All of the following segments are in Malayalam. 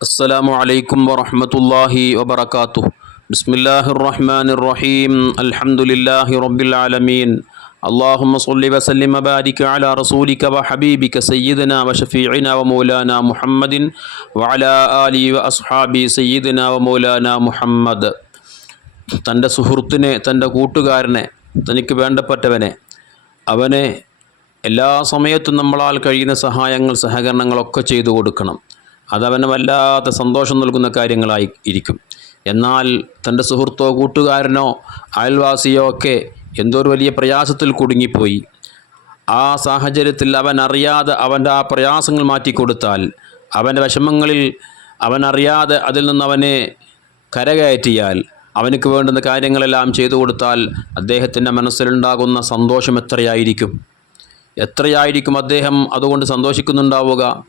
السلام عليكم ورحمة الله وبركاته بسم الله الرحمن الرحيم الحمد لله رب العالمين اللهم صل وسلم وبارك على رسولك وحبيبك سيدنا وشفيعنا ومولانا محمد وعلى آله وأصحابه سيدنا ومولانا محمد തൻ്റെ സുഹൃത്തിനെ തൻ്റെ കൂട്ടുകാരനെ തനിക്ക് വേണ്ടപ്പെട്ടവനെ അവനെ എല്ലാ സമയത്തും നമ്മളാൽ കഴിയുന്ന സഹായങ്ങൾ സഹകരണങ്ങളൊക്കെ ചെയ്തു കൊടുക്കണം അതവന് വല്ലാത്ത സന്തോഷം നൽകുന്ന കാര്യങ്ങളായി ഇരിക്കും. എന്നാൽ തന്റെ സുഹൃത്തോ കൂട്ടുകാരനോ അയൽവാസിയോ ഒക്കെ എന്തോ ഒരു വലിയ പ്രയാസത്തിൽ കുടുങ്ങിപ്പോയി. ആ സാഹചര്യത്തിൽ അവൻ അറിയാതെ അവന്റെ ആ പ്രയാസങ്ങൾ മാറ്റിക്കൊടുത്താൽ അവന്റെ വിഷമങ്ങളിൽ അവൻ അറിയാതെ അതിൽ നിന്ന് അവനെ കരകയറ്റിയാൽ അവനക്ക് വേണ്ടുന്ന കാര്യങ്ങളെല്ലാം ചെയ്തു കൊടുത്താൽ അദ്ദേഹത്തിന്റെ മനസ്സിലുണ്ടാകുന്ന സന്തോഷം എത്രയായിരിക്കും? എത്രയായിരിക്കും അദ്ദേഹം അതുകൊണ്ട് സന്തോഷിക്കുന്നുണ്ടാവുക?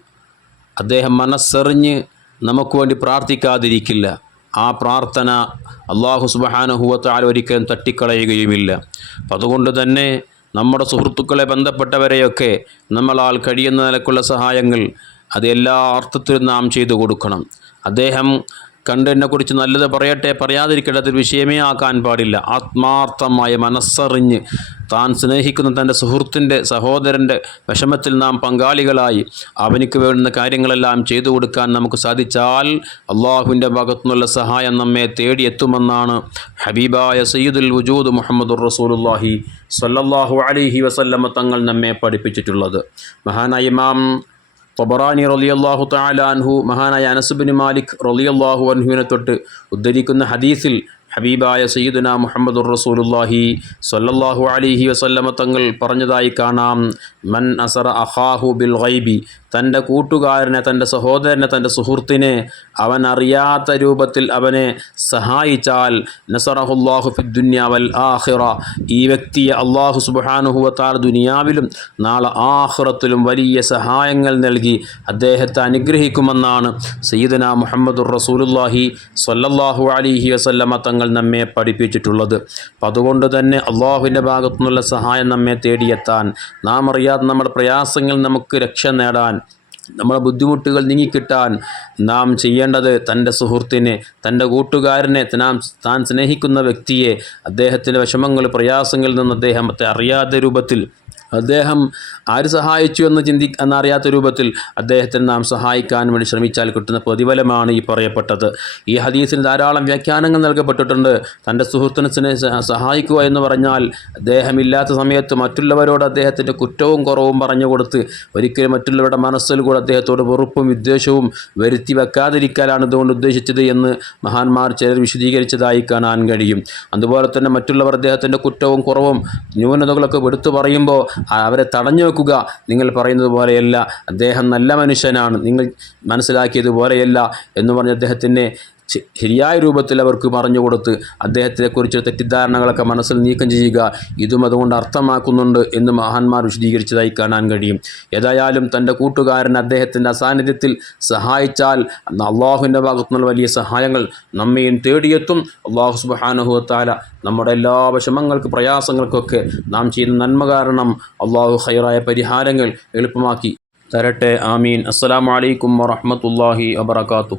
അദ്ദേഹം മനസ്സെറിഞ്ഞ് നമുക്ക് വേണ്ടി പ്രാർത്ഥിക്കാതിരിക്കില്ല. ആ പ്രാർത്ഥന അള്ളാഹു സുബഹാനുഹൂവത്താൽ ഒരിക്കലും തട്ടിക്കളയുകയുമില്ല. അതുകൊണ്ട് തന്നെ നമ്മുടെ സുഹൃത്തുക്കളെ ബന്ധപ്പെട്ടവരെയൊക്കെ നമ്മളാൽ കഴിയുന്ന നിലക്കുള്ള സഹായങ്ങൾ അത് എല്ലാ അർത്ഥത്തിലും നാം ചെയ്തു കൊടുക്കണം. അദ്ദേഹം കണ്ടതിനെക്കുറിച്ച് നല്ലത് പറയട്ടെ പറയാതിരിക്കട്ടെ അതൊരു വിഷയമേ ആക്കാൻ പാടില്ല. ആത്മാർത്ഥമായ മനസ്സറിഞ്ഞ് താൻ സ്നേഹിക്കുന്ന തന്റെ സുഹൃത്തിന്റെ സഹോദരന്റെ വിഷമത്തിൽ നാം പങ്കാളികളായി അവനിക്ക് വേണ്ടുന്ന കാര്യങ്ങളെല്ലാം ചെയ്തു കൊടുക്കാൻ നമുക്ക് സാധിച്ചാൽ അള്ളാഹുവിന്റെ ഭാഗത്തുനിന്നുള്ള സഹായം നമ്മെ തേടിയെത്തുമെന്നാണ് ഹബീബായ സയ്യിദുൽ വജൂദ് മുഹമ്മദുർ റസൂലുല്ലാഹി സല്ലല്ലാഹു അലൈഹി വസല്ലമ തങ്ങൾ നമ്മെ പഠിപ്പിച്ചിട്ടുള്ളത്. മഹാനായ ഇമാം തൊബറാനി റലിയല്ലാഹു താലാൻഹു മഹാനായ അനസുബിൻ മാലിക് റലിയല്ലാഹു അൻഹുവിനെ തൊട്ട് ഉദ്ധരിക്കുന്ന ഹദീസിൽ ഹബീബായ സയ്യിദുന മുഹമ്മദുർ റസൂലുല്ലാഹി സല്ലല്ലാഹു അലൈഹി വസല്ലമ തങ്ങൾ പറഞ്ഞതായി കാണാം. മൻ അസറ അഹാഹു ബിൽ ഗൈബി തന്റെ കൂട്ടുകാരനെ തന്റെ സഹോദരനെ തന്റെ സുഹൃത്തിനെ അവൻ അറിയാത്ത രൂപത്തിൽ അവനെ സഹായിച്ചാൽ നസറഹുല്ലാഹു ഫി ദുന്യാവൽ ആഹിറ ഈ വ്യക്തിയെ അള്ളാഹു സുബാനുഹുവത്താൽ ദുനിയാവിലും നാളെ ആഹ്റത്തിലും വലിയ സഹായങ്ങൾ നൽകി അദ്ദേഹത്തെ അനുഗ്രഹിക്കുമെന്നാണ് സയ്യിദന മുഹമ്മദുർ റസൂലുല്ലാഹി സ്വല്ലല്ലാഹു അലിഹി വസല്ലമ തങ്ങൾ നമ്മെ പഠിപ്പിച്ചിട്ടുള്ളത്. അപ്പം അതുകൊണ്ട് തന്നെ അള്ളാഹുവിന്റെ ഭാഗത്തു നിന്നുള്ള സഹായം നമ്മെ തേടിയെത്താൻ നാം അറിയാതെ നമ്മുടെ പ്രയാസങ്ങൾ നമുക്ക് രക്ഷ നേടാൻ നമ്മുടെ ബുദ്ധിമുട്ടുകൾ നീങ്ങിക്കിട്ടാൻ നാം ചെയ്യേണ്ടത് തന്റെ സുഹൃത്തിനെ തന്റെ കൂട്ടുകാരനെ നാം താൻ സ്നേഹിക്കുന്ന വ്യക്തിയെ അദ്ദേഹത്തിന്റെ വിഷമങ്ങൾ പ്രയാസങ്ങളിൽ നിന്ന് അദ്ദേഹത്തെ അറിയാത്ത രൂപത്തിൽ അദ്ദേഹം ആര് സഹായിച്ചു എന്ന് ചിന്തി എന്നറിയാത്ത രൂപത്തിൽ അദ്ദേഹത്തിന് നാം സഹായിക്കാൻ വേണ്ടി ശ്രമിച്ചാൽ കിട്ടുന്ന പ്രതിഫലമാണ് ഈ പറയപ്പെട്ടത്. ഈ ഹദീസിന് ധാരാളം വ്യാഖ്യാനങ്ങൾ നൽകപ്പെട്ടിട്ടുണ്ട്. തന്റെ സുഹൃത്തിനെ സഹായിക്കുക എന്ന് പറഞ്ഞാൽ അദ്ദേഹമില്ലാത്ത സമയത്ത് മറ്റുള്ളവരോട് അദ്ദേഹത്തിന്റെ കുറ്റവും കുറവും പറഞ്ഞു കൊടുത്ത് ഒരിക്കലും മറ്റുള്ളവരുടെ മനസ്സിൽ കൂടെ അദ്ദേഹത്തോട് വെറുപ്പും വിദ്വേഷവും വരുത്തി വെക്കാതിരിക്കാനാണ് ഇതുകൊണ്ട് ഉദ്ദേശിച്ചത് എന്ന് മഹാന്മാർ ചിലർ വിശദീകരിച്ചതായി കാണാൻ കഴിയും. അതുപോലെ തന്നെ മറ്റുള്ളവർ അദ്ദേഹത്തിന്റെ കുറ്റവും കുറവും ന്യൂനതകളൊക്കെ എടുത്തു പറയുമ്പോൾ അവരെ തടഞ്ഞു വെക്കുക. നിങ്ങൾ പറയുന്നത് പോലെയല്ല അദ്ദേഹം നല്ല മനുഷ്യനാണ്. നിങ്ങൾ മനസ്സിലാക്കിയതുപോലെയല്ല എന്ന് പറഞ്ഞ് അദ്ദേഹത്തിനെ ശരിയായ രൂപത്തിൽ അവർക്ക് പറഞ്ഞു കൊടുത്ത് അദ്ദേഹത്തെക്കുറിച്ച് തെറ്റിദ്ധാരണകളൊക്കെ മനസ്സിൽ നീക്കം ചെയ്യുക ഇതും അതുകൊണ്ട് അർത്ഥമാക്കുന്നുണ്ട് എന്ന് മഹാന്മാർ വിശദീകരിച്ചതായി കാണാൻ കഴിയും. ഏതായാലും തന്റെ കൂട്ടുകാരൻ അദ്ദേഹത്തിന്റെ അസാന്നിധ്യത്തിൽ സഹായിച്ചാൽ അള്ളാഹുവിന്റെ ഭാഗത്തുനിന്നുള്ള വലിയ സഹായങ്ങൾ നമ്മയും തേടിയെത്തും. അള്ളാഹു സുബാനുഹുത്താല നമ്മുടെ എല്ലാ വിഷമങ്ങൾക്ക് പ്രയാസങ്ങൾക്കൊക്കെ നാം ചെയ്യുന്ന നന്മ കാരണം അള്ളാഹു ഹൈറായ പരിഹാരങ്ങൾ എളുപ്പമാക്കി തരട്ടെ. ആമീൻ. അസ്സലാമലൈക്കും വറഹമത്തല്ലാഹി വബർക്കാത്തു